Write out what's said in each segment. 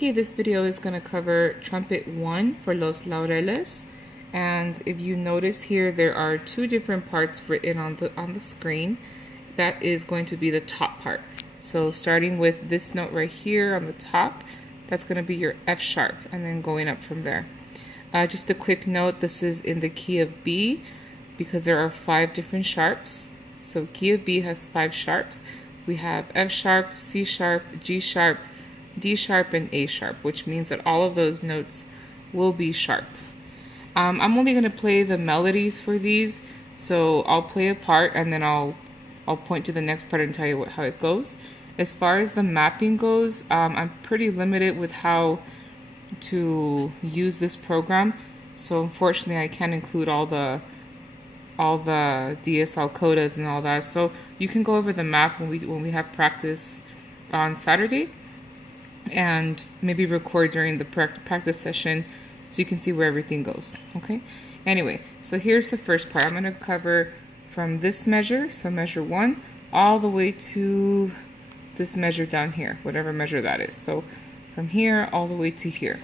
Okay, this video is going to cover trumpet 1 for Los Laureles. And if you notice here, there are two different parts written on the screen. That is going to be the top part. So starting with this note right here on the top, that's going to be your F sharp, and then going up from there. Just a quick note, this is in the key of B because there are 5 different sharps. So key of B has 5 sharps. We have F sharp, C sharp, G sharp, D sharp, and A sharp, which means that all of those notes will be sharp. I'm only going to play the melodies for these, so I'll play a part and then I'll point to the next part and tell you how it goes. As far as the mapping goes, I'm pretty limited with how to use this program, so unfortunately I can't include all the DSL codas and all that. So you can go over the map when we have practice on Saturday, and maybe record during the practice session so you can see where everything goes. Okay, anyway, so here's the first part. I'm going to cover from this measure, so measure 1, all the way to this measure down here, whatever measure that is. So from here all the way to here.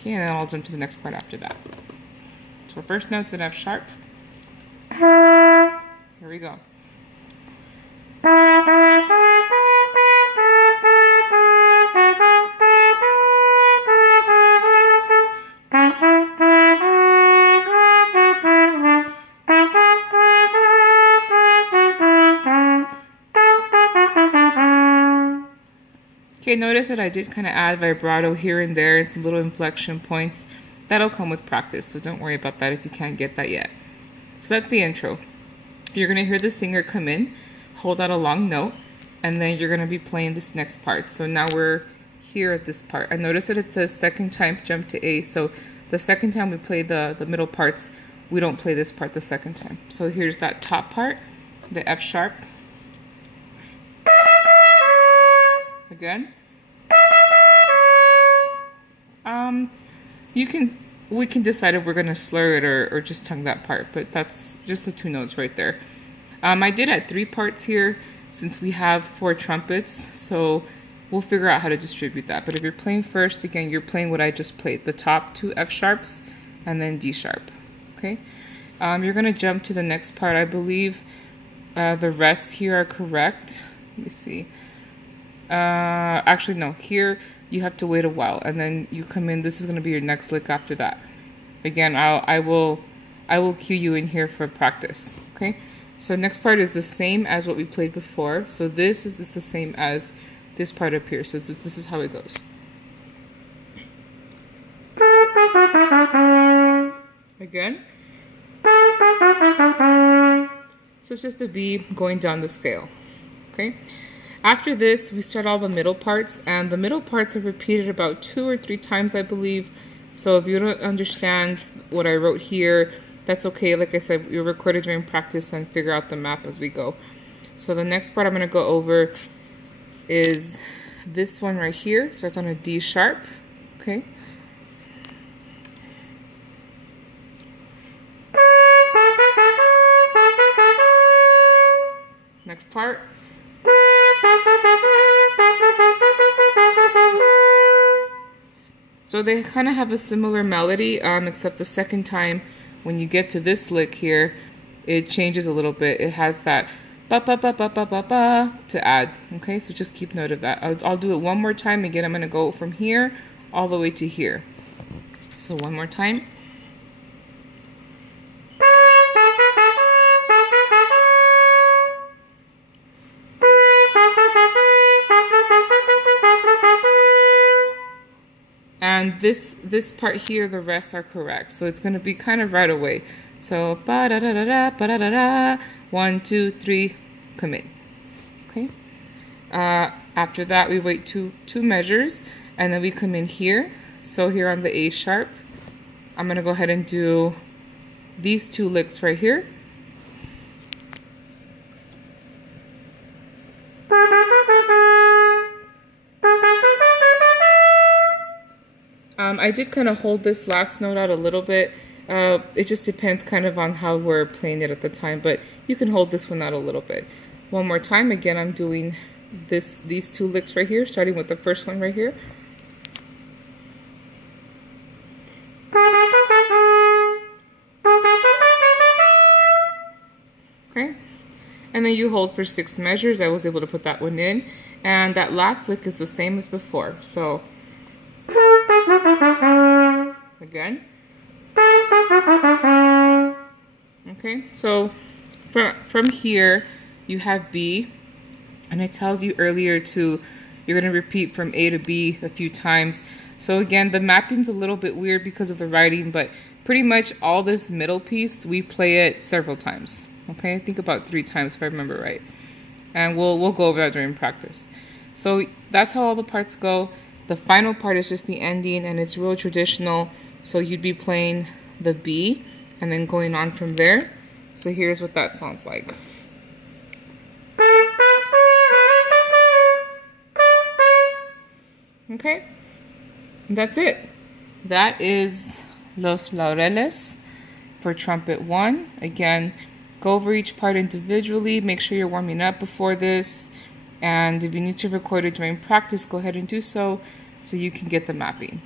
Okay, and then I'll jump to the next part after that. So first note's an F sharp. Here we go. Okay, notice that I did kind of add vibrato here and there and some little inflection points. That'll come with practice, so don't worry about that if you can't get that yet. So that's the intro. You're going to hear the singer come in, hold out a long note, and then you're going to be playing this next part. So now we're here at this part. I notice that it says second time jump to A, so the second time we play the middle parts, we don't play this part the second time. So here's that top part, the F sharp. Again. We can decide if we're going to slur it or just tongue that part, but that's just the 2 notes right there. I did add 3 parts here since we have 4 trumpets, so we'll figure out how to distribute that. But if you're playing first, again, you're playing what I just played, the top 2 F sharps and then D sharp. Okay, you're going to jump to the next part. I believe the rest here are correct. Let me see. Actually no, here you have to wait a while and then you come in. This is going to be your next lick after that. Again, I will cue you in here for practice. Okay, so next part is the same as what we played before, so this is the same as this part up here. So this is how it goes. Again, so it's just a B going down the scale. Okay, after this, we start all the middle parts, and the middle parts are repeated about 2 or 3 times, I believe. So if you don't understand what I wrote here, that's okay. Like I said, you'll record it during practice and figure out the map as we go. So the next part I'm going to go over is this one right here. Starts on a D sharp. Okay. Next part. So they kind of have a similar melody, except the second time when you get to this lick here, it changes a little bit. It has that ba ba ba ba ba ba ba to add. Okay, so just keep note of that. I'll do it one more time. Again, I'm going to go from here all the way to here. So one more time. And this part here, the rest are correct. So it's going to be kind of right away. So ba da da da da ba da da da. 1, 2, 3, commit. Okay. After that, we wait two measures, and then we come in here. So here on the A sharp, I'm going to go ahead and do these 2 licks right here. I did kind of hold this last note out a little bit. It just depends kind of on how we're playing it at the time, but you can hold this one out a little bit. One more time. Again, I'm doing these 2 licks right here, starting with the first one right here. then you hold for 6 measures. I was able to put that one in. And that last lick is the same as before. So, again. Okay, so from here, you have B. And it tells you earlier to, you're going to repeat from A to B a few times. So again, the mapping's a little bit weird because of the writing, but pretty much all this middle piece, we play it several times. Okay, I think about 3 times if I remember right. And we'll go over that during practice. So that's how all the parts go. The final part is just the ending, and it's real traditional. So you'd be playing the B and then going on from there. So here's what that sounds like. Okay, and that's it. That is Los Laureles for trumpet 1. Again, go over each part individually. Make sure you're warming up before this. And if you need to record it during practice, go ahead and do so you can get the mapping.